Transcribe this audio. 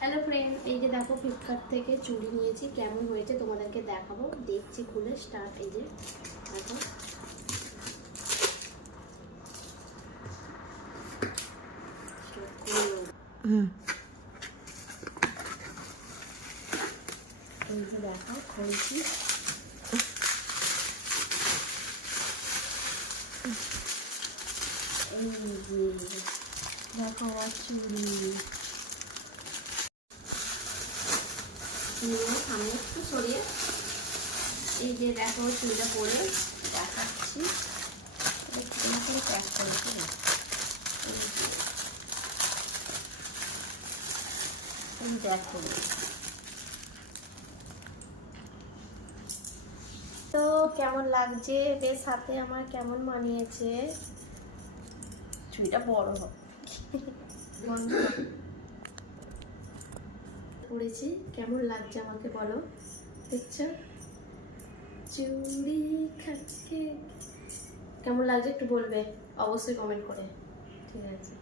Hello friend, এই যে দেখো ফ্লিপকার্ট থেকে চুড়ি নিয়েছি, কেমন হয়েছে তোমাদেরকে দেখাবো। দেখছি খুলে স্টার্ট। এই যে দেখো, এই যে দেখো খুলছি। এই যে দেখো আমার চুড়ি, সামনে একটু সরিয়ে এই যে দেখো চুড়িটা পরে দেখাচ্ছি। তোমাকে প্যাক করেছি এই দেখো। তো কেমন লাগছে, বেশ হাতে আমার কেমন মানিয়েছে। চুড়িটা বড় হবে পরেছি, কেমন লাগছে আমাকে বলো। দেখছো চুড়ি খাচ্ছে, কেমন লাগছে একটু বলবে অবশ্যই কমেন্ট করে। ঠিক আছে।